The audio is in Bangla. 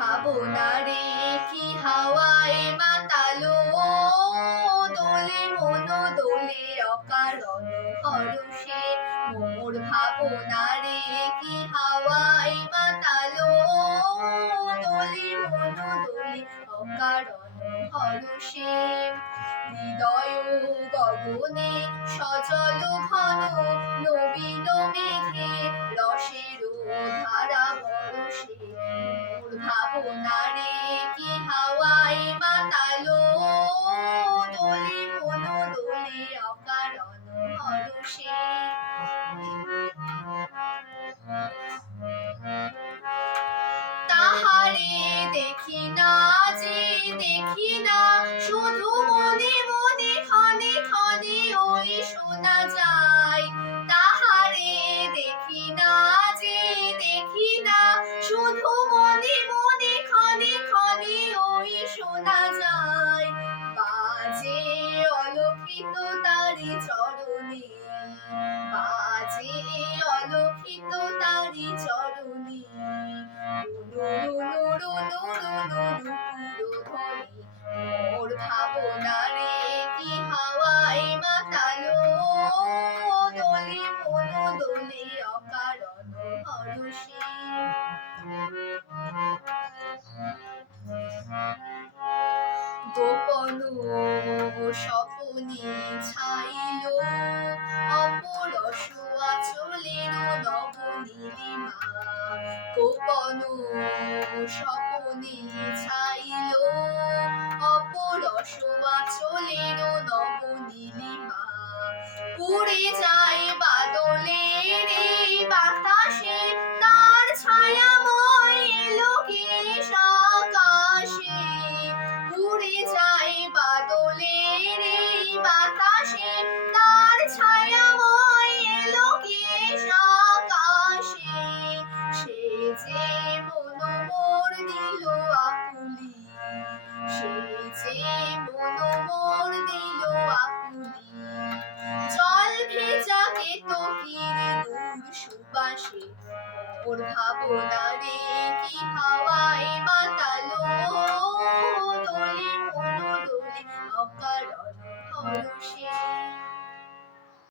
ভাবনারে কি হাওয়ায় মাতালো, দোলে মন দোলে অকারণ হরষে। মোর ভাবনারে কি হাওয়ায় মাতালো, দোলে মন দোলে অকারণ হরষে। হৃদয় গগনে সজল ঘন নবীন মেঘে, রসের ধারা বরষে। মোর ভাবনারে কি হাওয়ায় মাতালো, দোলে মন দোলে অকারণ হরষে। তাহারে দেখি না যে দেখি না, শুধু মনে মনে ক্ষণে ক্ষণে ওই শোনা যায়। তাহারে দেখি না যে দেখি না, শুধু মনে মনে ক্ষণে ক্ষণে ওই শোনা যায়। বাজে অলক্ষিত তারি চরণে, বাজে অলক্ষিত তারি চরণে। মোর ভাবনারে কি হাওয়ায় মাতালো, দোলে মন দোলে অকারণ হরষে। গোপন স্বপনে ছাইল অপরস আঁচলের নবনীলিমা। গোপন স্বপনে ছাইল অপরস আঁচলের নবনীলিমা। উড়ে যায় বাদলের এই বাতাসে, তার ছায়াময় এলো কেশ আকাশে। উড়ে যায় বাদলের এই বাতাসে, তার ছায়াময় এলো কেশ আকাশে। সে যে মন মোর দিল আকুলি, সে যে মন মোর দিল আকুলি। জল ভেজা কেতকীর দূর সুবাসে, মোর ভাবনারে কি হাওয়া